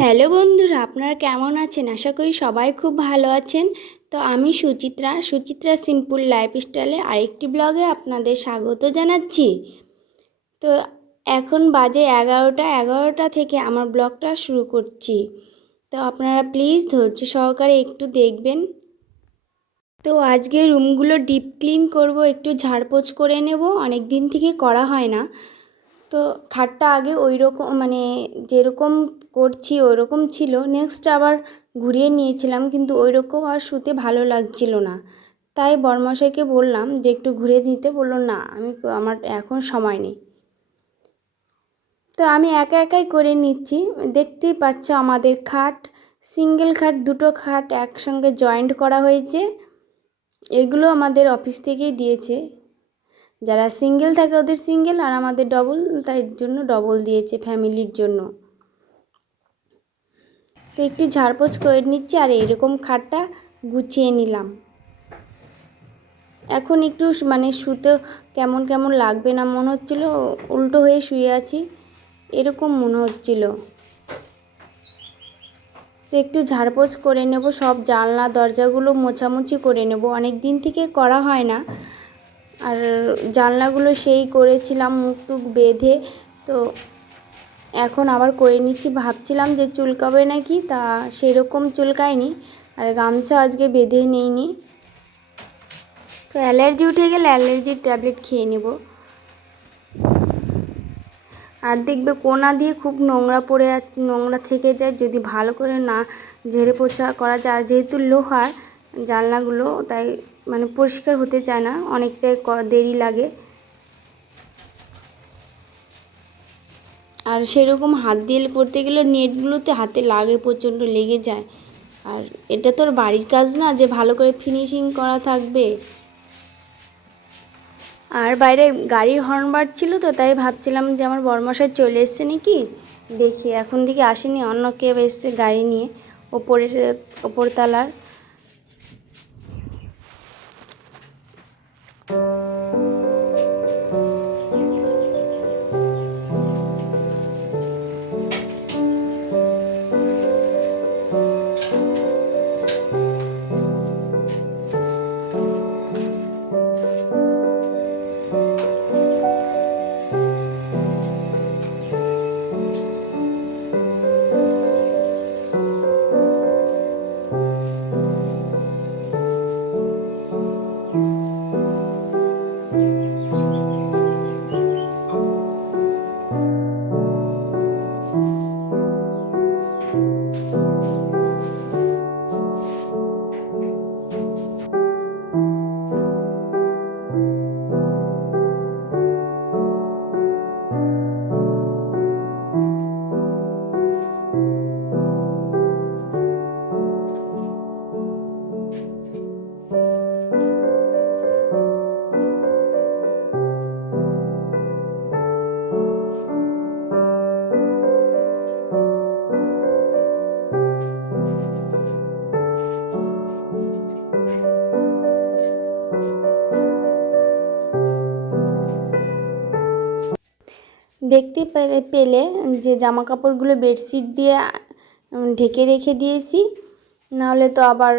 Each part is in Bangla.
হ্যালো বন্ধুরা, আপনারা কেমন আছেন? আশা করি সবাই খুব ভালো আছেন। তো আমি সুচিত্রা সুচিত্রা সিম্পল লাইফস্টাইলে আরেকটি ব্লগে আপনাদের স্বাগত জানাচ্ছি। তো এখন বাজে এগারোটা এগারোটা থেকে আমার ব্লগটা শুরু করছি। তো আপনারা প্লিজ ধৈর্য সহকারে একটু দেখবেন। তো আজকে রুমগুলো ডিপ ক্লিন করব, একটু ঝাড়পোছ করে নেব। অনেক দিন থেকে করা হয় না। তো খাটটা আগে ওই রকম মানে যেরকম করছি ওই রকম ছিল। নেক্সট আবার ঘুরিয়ে নিয়েছিলাম, কিন্তু ওই রকম আর শুতে ভালো লাগছিল না। তাই বরমশাইকে বললাম যে একটু ঘুরে দিতে বলল, না, আমি আমার এখন সময় নেই। তো আমি একা একাই করে নিচ্ছি। দেখতেই পাচ্ছ আমাদের খাট, সিঙ্গেল খাট, দুটো খাট একসঙ্গে জয়েন্ট করা হয়েছে। এগুলো আমাদের অফিস থেকেই দিয়েছে। যারা সিঙ্গেল থাকে ওদের সিঙ্গেল আর আমাদের ডবল তাই জন্য ডবল দিয়েছে ফ্যামিলির জন্য। তো একটু ঝাড়পোছ করে নিচ্ছি আর এরকম খাটটা গুছিয়ে নিলাম। এখন একটু মানে শুতে কেমন কেমন লাগবে না মনে হচ্ছিল, উল্টো হয়ে শুয়ে আছি, এরকম মনে হচ্ছিল। তো একটু ঝাড়পোছ করে নেব, সব জানলা দরজাগুলো মোছামুছি করে নেব। অনেক দিন থেকে করা হয় না আর জানলাগুলো সেই করেছিলাম, মুখ টুক বেঁধে। তো এখন আবার করে নিচ্ছি। ভাবছিলাম যে চুলকাবে নাকি, তা সেরকম চুলকায়নি। আর গামছা আজকে বেঁধে নিইনি। তো অ্যালার্জি উঠে গেলে অ্যালার্জির ট্যাবলেট খেয়ে নেব। আর দেখবে কোনা দিয়ে খুব নোংরা পড়ে নোংরা থেকে যায়। যদি ভালো করে না ঝেড়ে পোছা করা যায় যেহেতু লোহার জানলাগুলো, তাই মানে পরিষ্কার হতে চায় না অনেকটাই দেরি লাগে। আর সেরকম হাত দিয়ে পড়তে গেলে নেটগুলোতে হাতে লাগে, প্রচণ্ড লেগে যায়। আর এটা তোর বাড়ির কাজ না, যে ভালো করে ফিনিশিং করা থাকবে। আর বাইরে গাড়ির হর্ন বাড়ছিল তো, তাই ভাবছিলাম যে আমার বরমশাই চলে এসছে নাকি? দেখি, এখন দিকে আসেনি, অন্য কেউ এসছে গাড়ি নিয়ে, ওপরের, ওপরতলার। দেখতে পেলে পেলে যে জামা কাপড়গুলো বেডশিট দিয়ে ঢেকে রেখে দিয়েছি, নাহলে তো আবার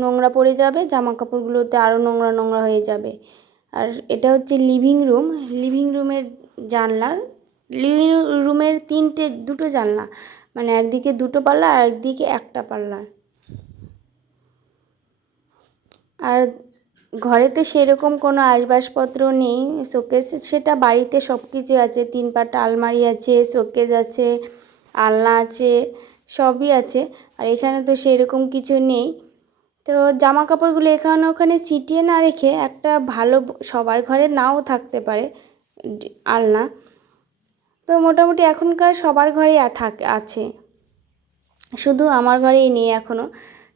নোংরা পড়ে যাবে জামা কাপড়গুলোতে আরও নোংরা নোংরা হয়ে যাবে। আর এটা হচ্ছে লিভিং রুম লিভিং রুমের জানলা লিভিং রুমের তিনটে, দুটো জানলা মানে একদিকে দুটো পাল্লা আর একদিকে একটা পাল্লা। আর ঘরেতে সেরকম কোনো আসবাবপত্র নেই, শোকেস সেটা বাড়িতে সব কিছু আছে, তিন পাটা আলমারি আছে, শোকেস আছে, আলনা আছে, সবই আছে, আর এখানে তো সেরকম কিছু নেই। তো জামা কাপড়গুলো এখানে ওখানে ছিটিয়ে না রেখে একটা ভালো সবার ঘরে নাও থাকতে পারে আলনা। তো মোটামুটি এখনকার সবার ঘরেই থাকে, আছে। শুধু আমার ঘরেই নেই এখনও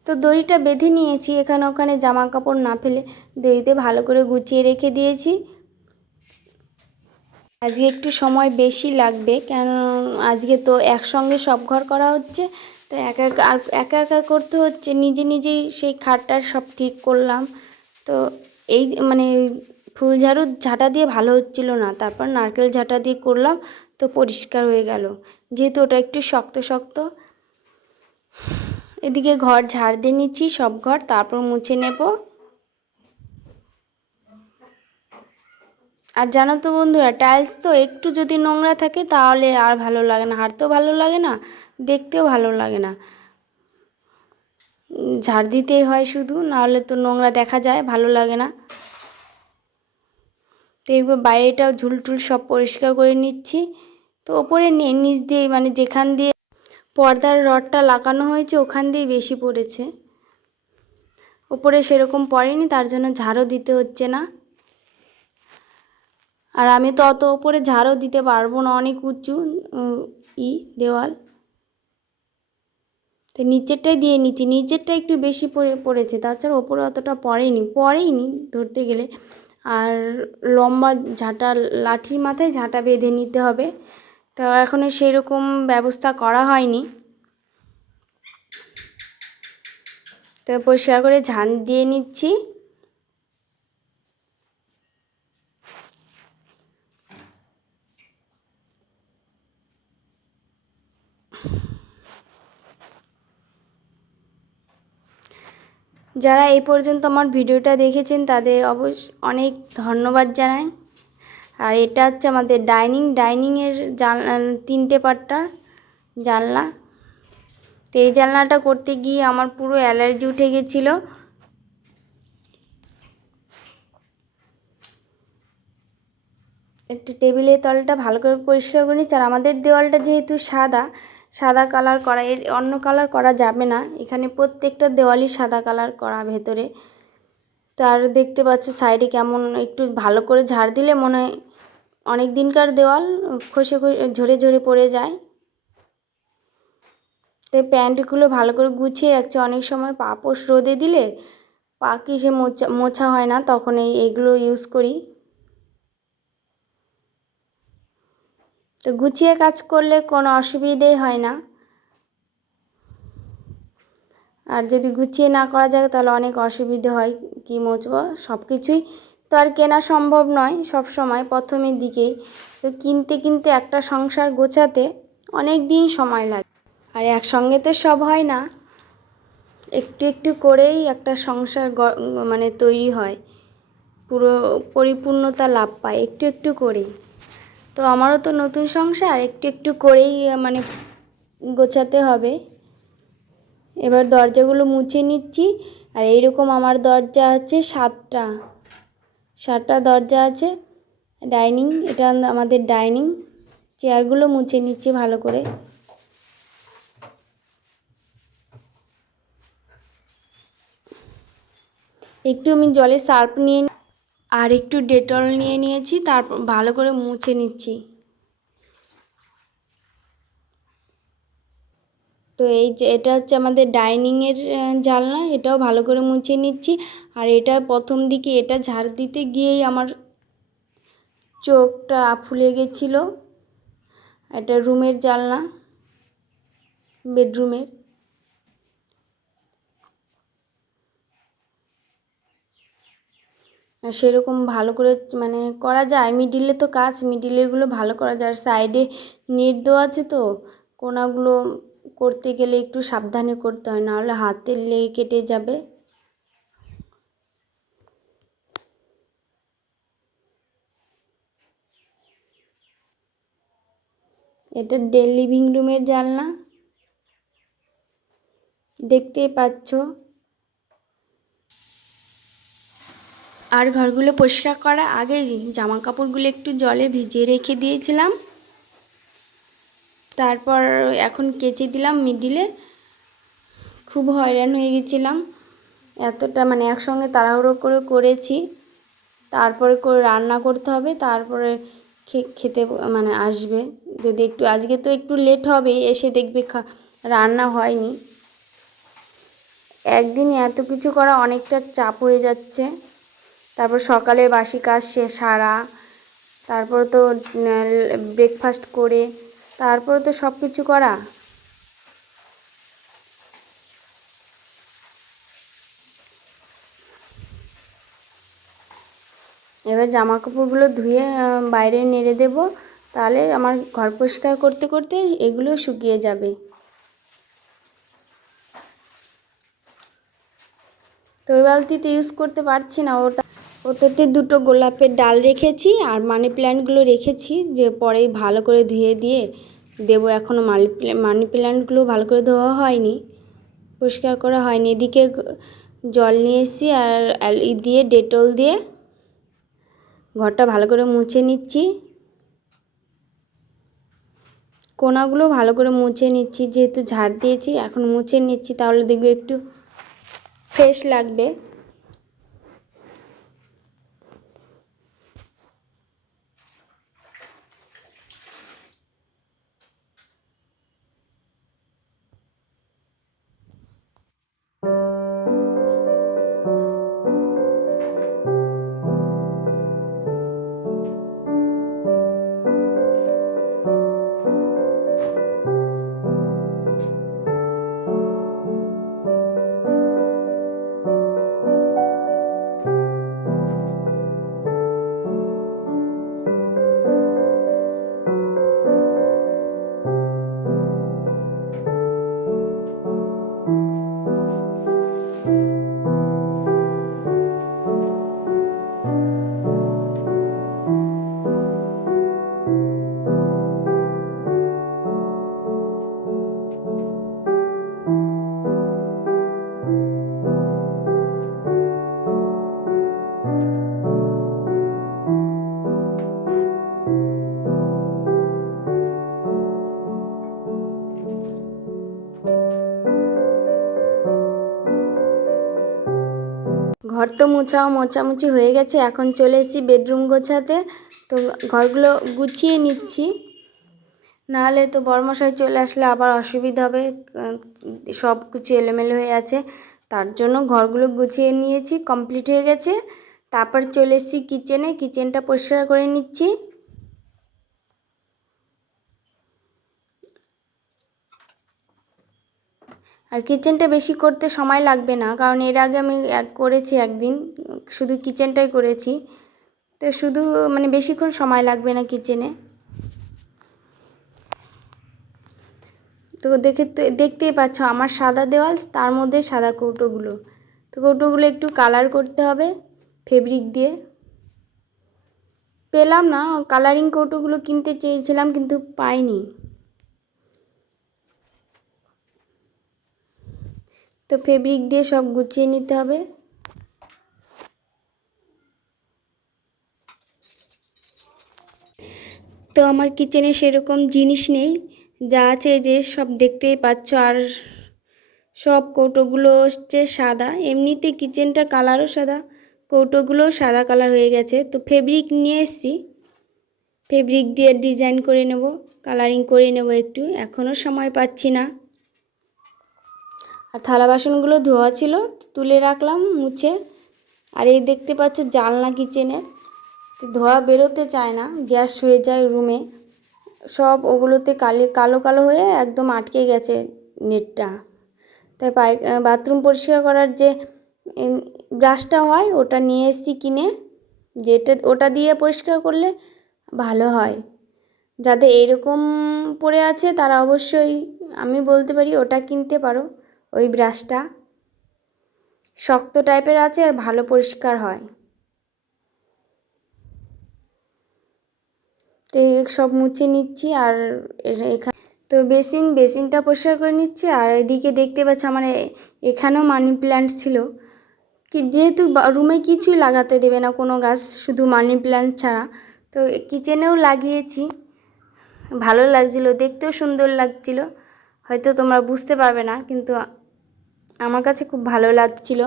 তো দড়িটা বেঁধে নিয়েছি, এখানে ওখানে জামা কাপড় না ফেলে দড়িতে ভালো করে গুছিয়ে রেখে দিয়েছি। আজকে একটু সময় বেশি লাগবে, কেন আজকে তো একসঙ্গে সব ঘর করা হচ্ছে, তো একা আর একা একা করতে হচ্ছে, নিজে নিজেই সেই খাটটার সব ঠিক করলাম। তো এই মানে ফুল ঝাড়ু ঝাঁটা দিয়ে ভালো হচ্ছিল না, তারপর নারকেল ঝাঁটা দিয়ে করলাম, তো পরিষ্কার হয়ে গেল। যেহেতু ওটা একটু শক্ত শক্ত এদিকে ঘর ঝাড় দিয়ে নিচ্ছি, সব ঘর, তারপর মুছে নেব। আর জানো তো বন্ধুরা টাইলস তো একটু যদি নোংরা থাকে তাহলে আর ভালো লাগে না, হাঁটতেও ভালো লাগে না, দেখতেও ভালো লাগে না। ঝাড় দিতেই হয় শুধু, নাহলে তো নোংরা দেখা যায়, ভালো লাগে না। তো এবার বাইরেটাও ঝুলটুল সব পরিষ্কার করে নিচ্ছি। তো ওপরে নিচ দিয়ে মানে যেখান দিয়ে পর্দার রডটা লাগানো হয়েছে, ওখান দিয়ে বেশি পড়েছে। ওপরে সেরকম পড়েনি, তার জন্য ঝাড়ও দিতে হচ্ছে না। আর আমি তো অত ওপরে ঝাড়ও দিতে পারব না, অনেক উঁচু, ই, দেওয়াল। তো নিচেরটাই দিয়ে নিচ্ছি, নিচেরটা একটু বেশি পড়ে, পড়েছে, তাছাড়া ওপরে অতটা পড়েনি, পড়েইনি ধরতে গেলে। আর লম্বা ঝাঁটা, লাঠির মাথায় ঝাঁটা বেঁধে নিতে হবে। তো এখনও সেই রকম ব্যবস্থা করা হয়নি। তো পরিষ্কার করে ঝান দিয়ে নিচ্ছি। যারা এই পর্যন্ত আমার ভিডিওটা দেখেছেন, তাদের অবশ্য অনেক ধন্যবাদ জানাই। আর এটা হচ্ছে আমাদের ডাইনিং ডাইনিংয়ের জানলা তিনটে পাট্টা জানলা। তো এই জানলাটা করতে গিয়ে আমার পুরো অ্যালার্জি উঠে গেছিল। একটা টেবিলের তলটা ভালো করে পরিষ্কার করে নিচ্ছি। আর আমাদের দেওয়ালটা যেহেতু সাদা সাদা কালার করা, এর অন্য কালার করা যাবে না। এখানে প্রত্যেকটা দেওয়ালই সাদা কালার করা ভেতরে। তার দেখতে পাচ্ছ সাইডে কেমন একটু ভালো করে ঝাড় দিলে মনে হয় অনেক দিনকার দেওয়াল, খসে ঝরে ঝরে পড়ে যায়। তো প্যান্টগুলো ভালো করে গুছিয়ে রাখছে। অনেক সময় পাপোশ রোদে দিলে পা কিসে মোচা মোছা হয় না, তখন এই, এগুলো ইউজ করি। তো গুছিয়ে কাজ করলে কোনো অসুবিধেই হয় না। আর যদি গুছিয়ে না করা যায়, তাহলে অনেক অসুবিধে হয়। কি মুছবো? সব কিছুই তো আর কেনা সম্ভব নয় সব সময় প্রথমের দিকেই। তো কিনতে কিনতে একটা সংসার গোছাতে অনেক দিন সময় লাগে। আর একসঙ্গে তো সব হয় না। একটু একটু করেই একটা সংসার মানে তৈরি হয়। পুরো পরিপূর্ণতা লাভ পায় একটু একটু করেই। তো আমারও তো নতুন সংসার, একটু একটু করেই মানে গোছাতে হবে। এবার দরজাগুলো মুছে নিচ্ছি। আর এইরকম আমার দরজা হচ্ছে সাতটা। সাতটা দরজা আছে, ডাইনিং, এটা আমাদের ডাইনিং। চেয়ারগুলো মুছে নিচ্ছে ভালো করে। একটু আমি জলে সার্ফ নিয়ে আর একটু ডেটল নিয়ে নিয়েছি, তারপর ভালো করে মুছে নিচ্ছি। তো এই যে এটা হচ্ছে আমাদের ডাইনিংয়ের জানলা, এটাও ভালো করে মুছে নিচ্ছি। আর এটা প্রথম দিকে এটা ঝাড় দিতে গিয়েই আমার চোখটা ফুলে গেছিল। এটা রুমের জানলা, বেডরুমের। সেরকম ভালো করে মানে করা যায়, মিডিলে তো কাজ মিডিলেরগুলো ভালো করা যায়। আর সাইডে নেট দেওয়া আছে তো, কোনাগুলো করতে গেলে একটু সাবধানে করতে হয়, নাহলে হাতে লেগে কেটে যাবে। এটা ডেল লিভিং রুমের জানলা। দেখতেই পাচ্ছ। আর ঘরগুলো পরিষ্কার করার আগে জামা কাপড়গুলো একটু জলে ভিজিয়ে রেখে দিয়েছিলাম। তারপর এখন কেচে দিলাম মিডিলে খুব হয়রান হয়ে গেছিলাম। এতটা মানে একসঙ্গে তাড়াহুড়ো করে করেছি। তারপরে করে রান্না করতে হবে, তারপরে খেতে মানে আসবে। যদি একটু, আজকে তো একটু লেট হবে এসে দেখবে রান্না হয়নি। একদিন এত কিছু করা অনেকটা চাপ হয়ে যাচ্ছে। তারপর সকালে বাসি কাজ শেষ সারা। তারপর তো ব্রেকফাস্ট করে তারপরে তো সব কিছু করা। এবার জামা কাপড়গুলো ধুয়ে বাইরে নেড়ে দেব। তাহলে আমার ঘর পরিষ্কার করতে করতে এগুলো শুকিয়ে যাবে। ওই বালতিতে ইউজ করতে পারছি না ওটা। ওটাতে দুটো গোলাপের ডাল রেখেছি আর মানি প্ল্যান্টগুলো রেখেছি যে পরেই ভালো করে ধুয়ে দিয়ে দেবো এখনও মানি মানি প্ল্যান্টগুলো ভালো করে ধোয়া হয়নি, পরিষ্কার করা হয়নি। এদিকে জল নিয়ে এসেছি আর ই দিয়ে ডেটল দিয়ে ঘরটা ভালো করে মুছে নিচ্ছি। কোনাগুলো ভালো করে মুছে নিচ্ছি, যেহেতু ঝাড় দিয়েছি, এখন মুছে নিচ্ছি, তাহলে দেখবে একটু ফ্রেশ লাগবে। ঘর তো মোছাও মোছামুছি হয়ে গেছে, এখন চলে এসেছি বেডরুম গোছাতে। তো ঘরগুলো গুছিয়ে নিচ্ছি। নাহলে তো বড়মশাই চলে আসলে আবার অসুবিধা হবে সব কিছু এলোমেলো হয়ে আছে। তার জন্য ঘরগুলো গুছিয়ে নিয়েছি, কমপ্লিট হয়ে গেছে। তারপর চলে এসেছি কিচেনে, কিচেনটা পরিষ্কার করে নিচ্ছি। আর কিচেনটা বেশি করতে সময় লাগবে না, কারণ এর আগে আমি করেছি একদিন, শুধু কিচেনটাই করেছি। তো শুধু মানে বেশিক্ষণ সময় লাগবে না কিচেনে তো দেখে দেখতেই পাচ্ছ আমার সাদা দেওয়াল, তার মধ্যে সাদা কৌটোগুলো। তো কৌটোগুলো একটু কালার করতে হবে ফেব্রিক দিয়ে। পেলাম না কালারিং কৌটোগুলো কিনতে চেয়েছিলাম কিন্তু পাইনি। তো ফেব্রিক দিয়ে সব গুছিয়ে নিতে হবে। তো আমার কিচেনে সেরকম জিনিস নেই, যা আছে যে সব দেখতেই পাচ্ছ, আর সব কৌটোগুলো হচ্ছে সাদা। এমনিতে কিচেনটা কালারও সাদা কৌটোগুলো সাদা কালার হয়ে গেছে। তো ফেব্রিক নিয়ে এসছি। ফেব্রিক দিয়ে ডিজাইন করে নেব, কালারিং করে নেব একটু। এখনও সময় পাচ্ছি না। আর থালা বাসনগুলো ধোয়া ছিল, তুলে রাখলাম মুছে। আর এই দেখতে পাচ্ছ জালনা কিচেনের ধোয়া বেরোতে চায় না, গ্যাস হয়ে যায় রুমে। সব ওগুলোতে কালি, কালো কালো হয়ে একদম আটকে গেছে নেটটা। তাই পাই বাথরুম পরিষ্কার করার যে ব্রাশটা হয়, ওটা নিয়ে এসেছি কিনে। যেটা, ওটা দিয়ে পরিষ্কার করলে ভালো হয়। যাদের এরকম পড়ে আছে তারা অবশ্যই, আমি বলতে পারি ওটা কিনতে পারো। ওই ব্রাশটা। শক্ত টাইপের আছে আর ভালো পরিষ্কার হয়। তো সব মুছে নিচ্ছি আর এখানে তো বেসিন, বেসিনটা পরিষ্কার করে নিচ্ছি আর এদিকে দেখতে পাচ্ছি আমার এখানেও মানি প্ল্যান্ট ছিল। কি যেহেতু রুমে কিছুই লাগাতে দেবে না কোনো গাছ, শুধু মানি প্ল্যান্ট ছাড়া। তো কিচেনেও লাগিয়েছি। ভালো লাগছিল, দেখতেও সুন্দর লাগছিল। হয়তো তোমরা বুঝতে পারবে না, কিন্তু আমার কাছে খুব ভালো লাগছিল।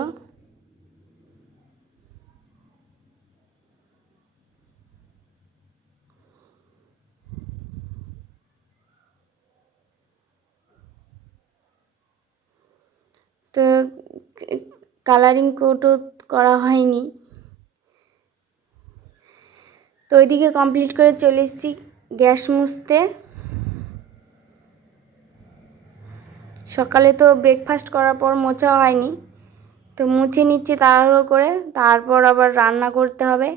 তো কালারিং কোটও করা হয়নি। তো ওইদিকে কমপ্লিট করে চলে এসেছি গ্যাস মুছতে। সকালে তো ব্রেকফাস্ট করার পর মোছা হয়নি। তো মুছে নিচ্ছি তাড়াহুড়ো করে, তারপর আবার রান্না করতে হবে।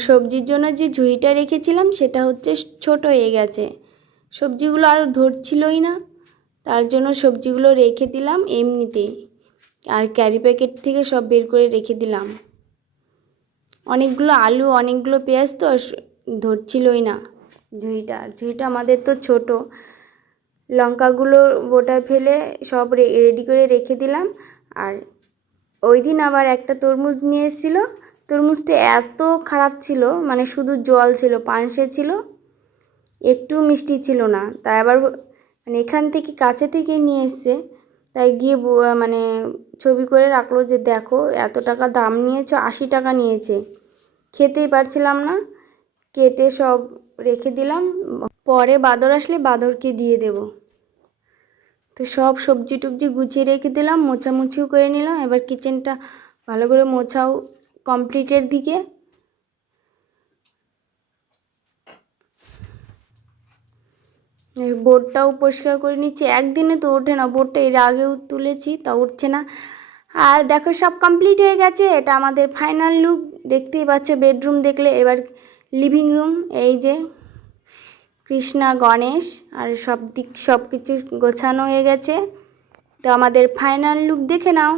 সবজির জন্য যে ঝুড়িটা রেখেছিলাম সেটা হচ্ছে ছোট হয়ে গেছে। সবজিগুলো আর ধরছিলই না। তার জন্য সবজিগুলো রেখে দিলাম এমনিতেই। আর ক্যারি প্যাকেট থেকে সব বের করে রেখে দিলাম। অনেকগুলো আলু, অনেকগুলো পেঁয়াজ তো ধরছিলই না ঝুড়িটা। ঝুড়িটা আমাদের তো ছোট। লঙ্কাগুলো বোটা ফেলে সব রেডি করে রেখে দিলাম। আর ওই দিন আবার একটা তরমুজ নিয়ে এসেছিল। তরমুজটা এত খারাপ ছিল মানে শুধু জল ছিল পানসে ছিল, একটু মিষ্টি ছিল না। তাই আবার মানে এখান থেকে কাছে থেকে নিয়ে এসছে তাই গিয়ে মানে ছবি করে রাখল যে দেখো এত টাকা দাম নিয়েছে, আশি টাকা নিয়েছে। খেতেই পারছিলাম না, কেটে সব রেখে দিলাম। পরে বাদর আসলে বাদরকে দিয়ে দেব। তো সব সবজি টবজি গুছিয়ে রেখে দিলাম মোছামুছিও করে নিলাম। এবার কিচেনটা ভালো করে মোছাও কমপ্লিটের দিকে। বোর্ডটাও পরিষ্কার করে নিচ্ছি। একদিনে তো ওঠে না, বোর্ডটা এর আগেও তুলেছি, তা উঠছে না। আর দেখো সব কমপ্লিট হয়ে গেছে, এটা আমাদের ফাইনাল লুক দেখতেই পাচ্ছ বেডরুম দেখলে এবার লিভিং রুম এই যে কৃষ্ণা, গণেশ, আর সব দিক সব কিছু গোছানো হয়ে গেছে। তো আমাদের ফাইনাল লুক দেখে নাও।